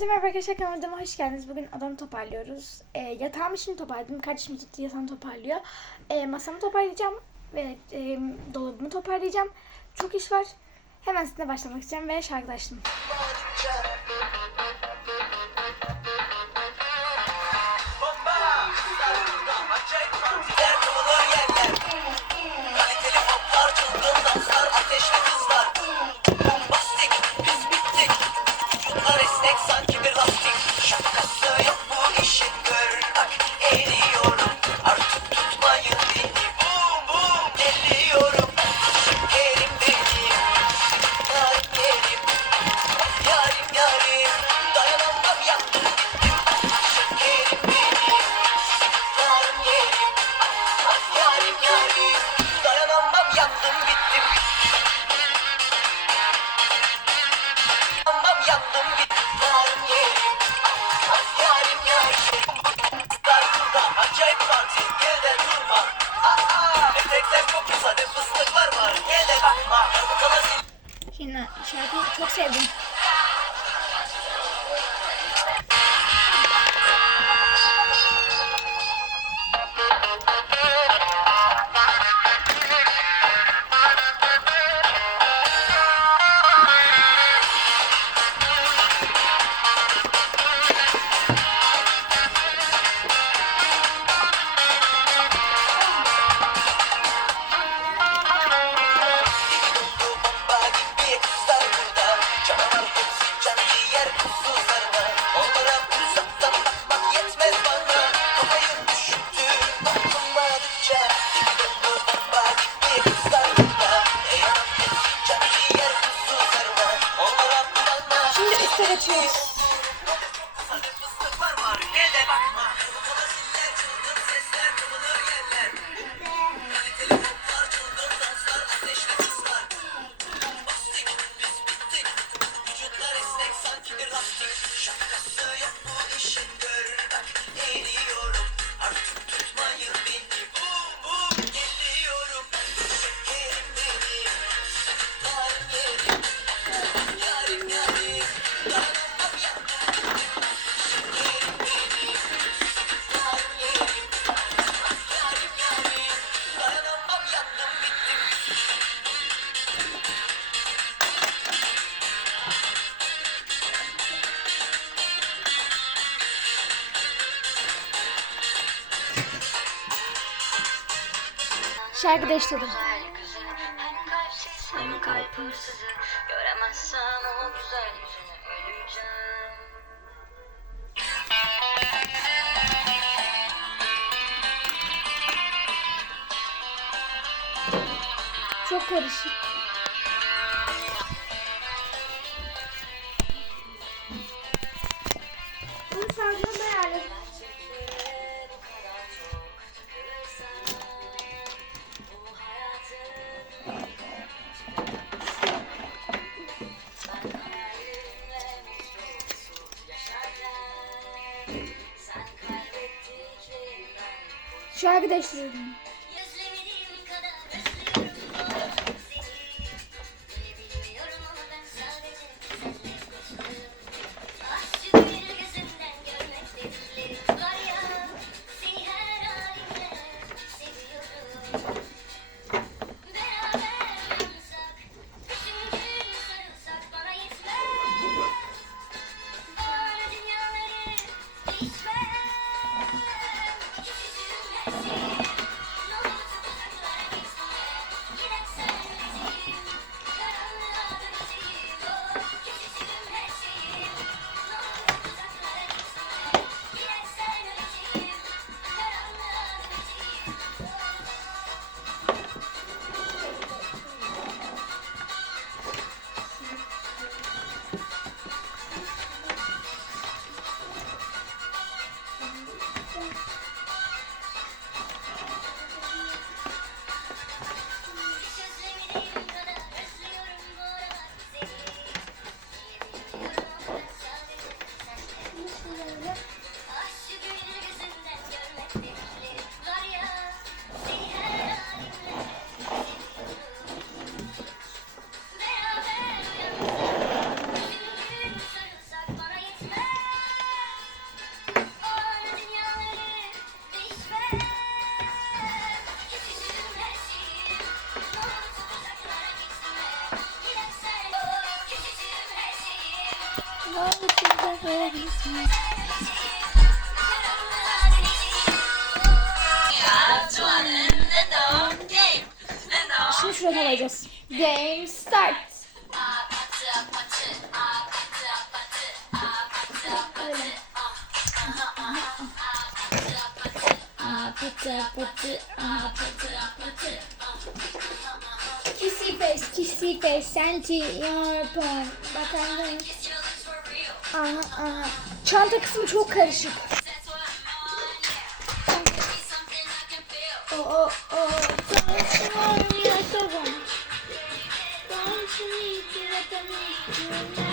Hepinize merhaba arkadaşlar kanalıma hoş geldiniz. Bugün odamı toparlıyoruz. E, yatağımı şimdi toparladım. Kardeşim ciddi yatağımı toparlıyor. E, masamı toparlayacağım ve e, dolabımı toparlayacağım. Çok iş var. Hemen sizinle başlamak istiyorum ve şarkılaştım. şarkıda işledim. Çok karışık. Şarkı değiştirelim. Game start. Kissy face, kissy face. Aha, aha. Çanta kısmı çok karışık. Oh, oh, oh. Tomorrow we are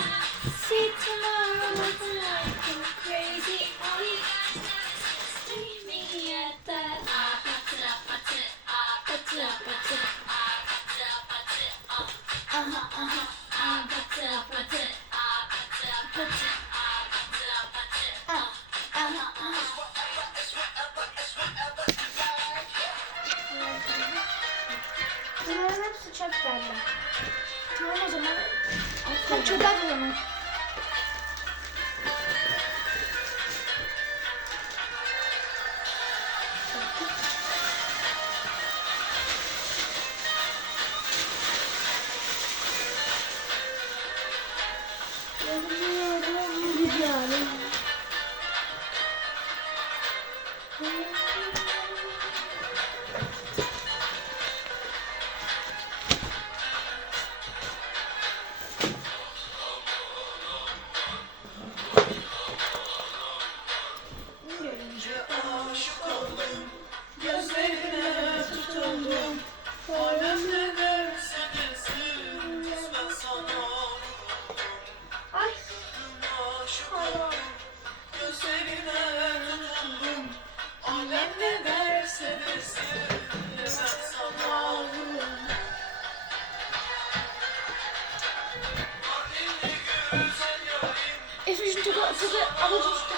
i was just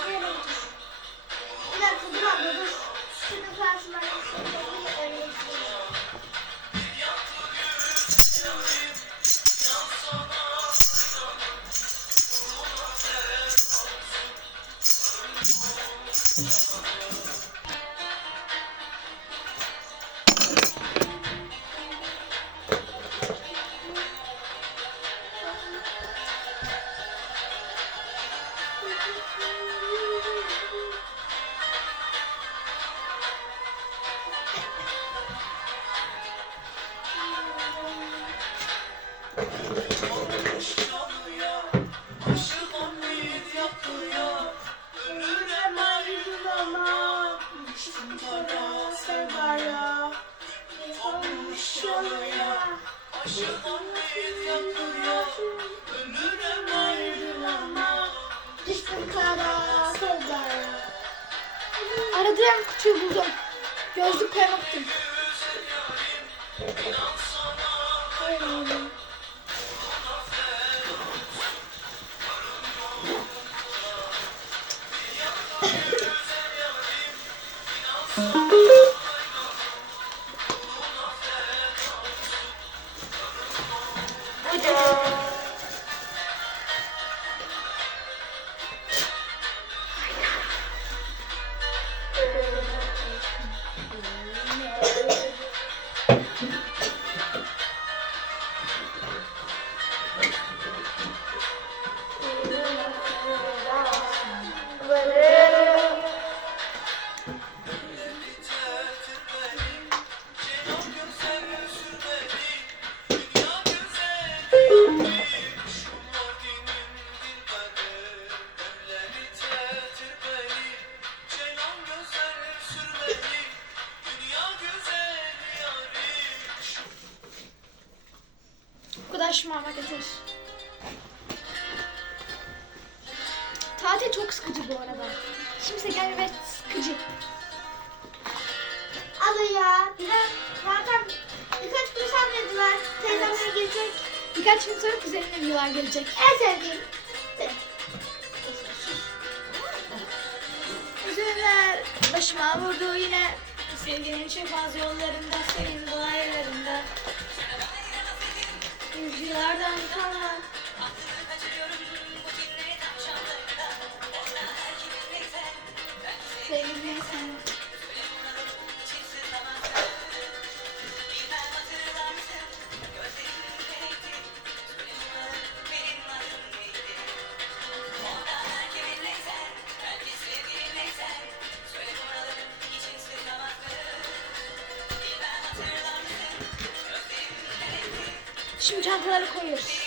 Aradığım kutuyu buldum. Gözlük koymaktım. Çok sıkıcı bu arada. Kimse gelmiyor ve sıkıcı. Abla ya biraz zaten birkaç gün sen dediler. Teyzemler gelecek. Birkaç gün sonra kuzenimle videolar gelecek. En sevdiğim. Kuzenler başıma vurdu yine. Sevginin çıkmaz yollarında, senin dolaylarında. Yüzyıllardan kalan Şimdi çantaları koyuyoruz.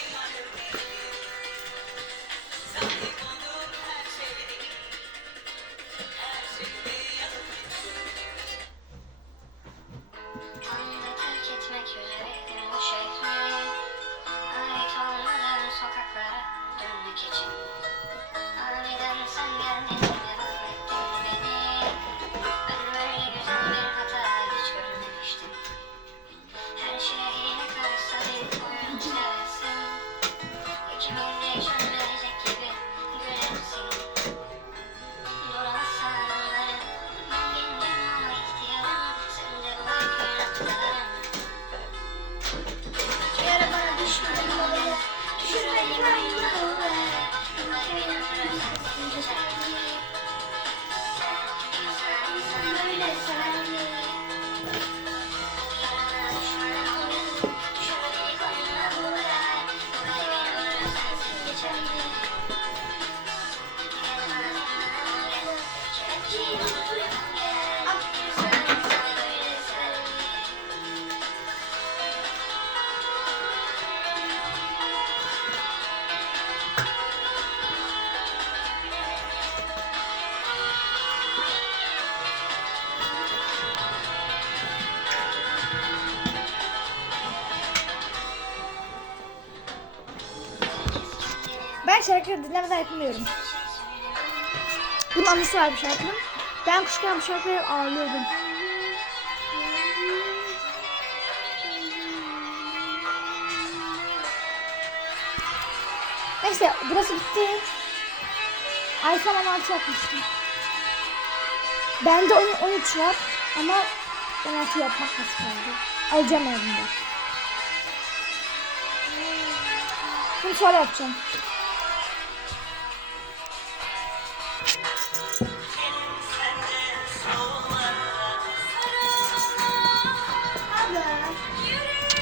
Şarkıyı dinlemeden yapmıyorum. Bunun anısı var bu şarkının. Ben küçükken bu şarkıyı hep ağlıyordum. Neyse burası bitti. iPhone 16 yapmıştım. Bende 10 13 var ama 16 yapmak nasip oldu. Alacağım evimde. Bunu sonra yapacağım.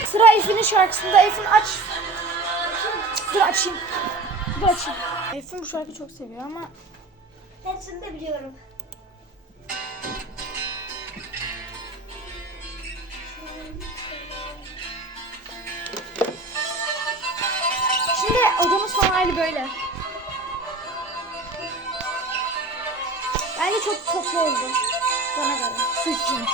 Sıra Efe'nin şarkısında. Efe'nin aç. Dur açayım. Dur açayım. Efe bu şarkıyı çok seviyor ama Hepsini de biliyorum. Şimdi odamız son hali böyle. Bence çok toplu oldu. Bana göre. Su için.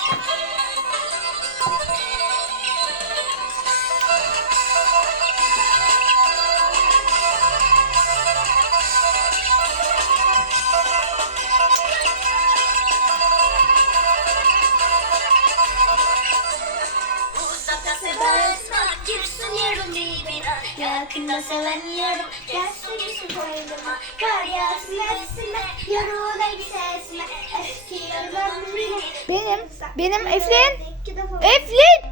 Uzakta seversen girsin yerin dibine Yakında seven yarım Gelsin girsin koynuma Kar yağsın mevsime Yarına gitsesine Eski yarım bile Benim, benim Eflin. Eflin!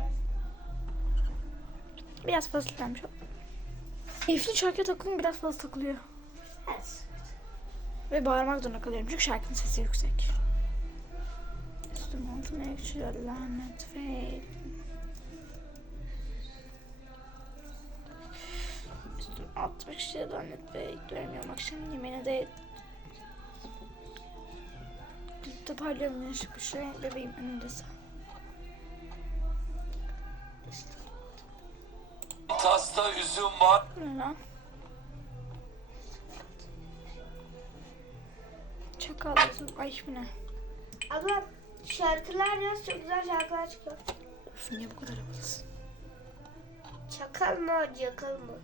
Biraz fazla o. Eflin şarkıya takılınca biraz fazla takılıyor. Ve bağırmak zorunda kalıyorum çünkü şarkının sesi yüksek. Üstüm altım ekşiyor lanet ve... Üstüm altım ekşiyor lanet ve göremiyorum akşam yemeğine de... Toparlıyorum yanlışlıkla şuraya bebeğim önünde sağ. Tasta üzüm var. Ne lan? Çakal yazım. Ay bu ne? Abla şarkılar yaz çok güzel şarkılar çıkıyor. Öf niye bu kadar havalısın? Çakal mı çakal mı?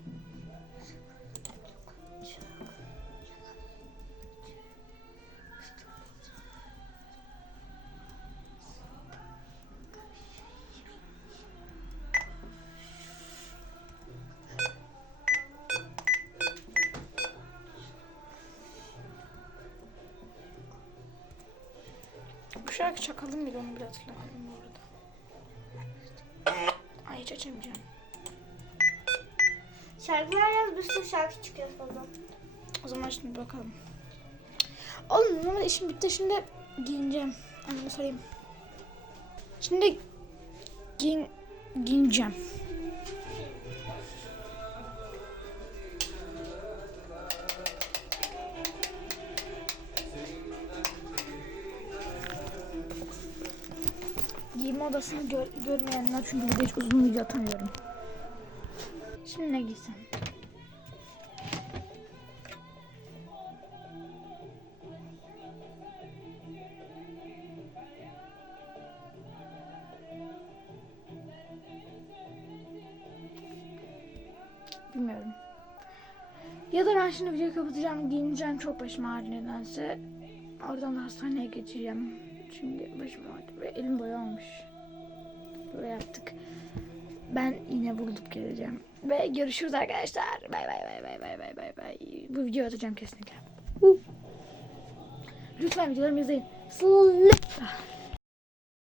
Şarkı çakalım bile onu bile hatırlamıyorum bu arada. Ay hiç açamayacağım. Şarkılar yaz bir sürü şarkı çıkıyor sonra. O zaman şimdi bakalım. Oğlum normalde işim bitti şimdi giyineceğim. Anneme sorayım. Şimdi giyin, giyineceğim. Giyinme odasını gör, görmeyenler çünkü burada hiç uzun video atamıyorum. Şimdi ne giysem? Bilmiyorum. Ya da ben şimdi videoyu kapatacağım, giyineceğim. Çok başım ağrıyor nedense. Oradan da hastaneye geçeceğim. Çünkü başım ağrıyor ve elim boya olmuş. Böyle yaptık. Ben yine bulup geleceğim. Ve görüşürüz arkadaşlar. Bay bay bay bay bay bay bay bay. Bu videoyu atacağım kesinlikle. Uh. Lütfen videolarımı izleyin. Slip.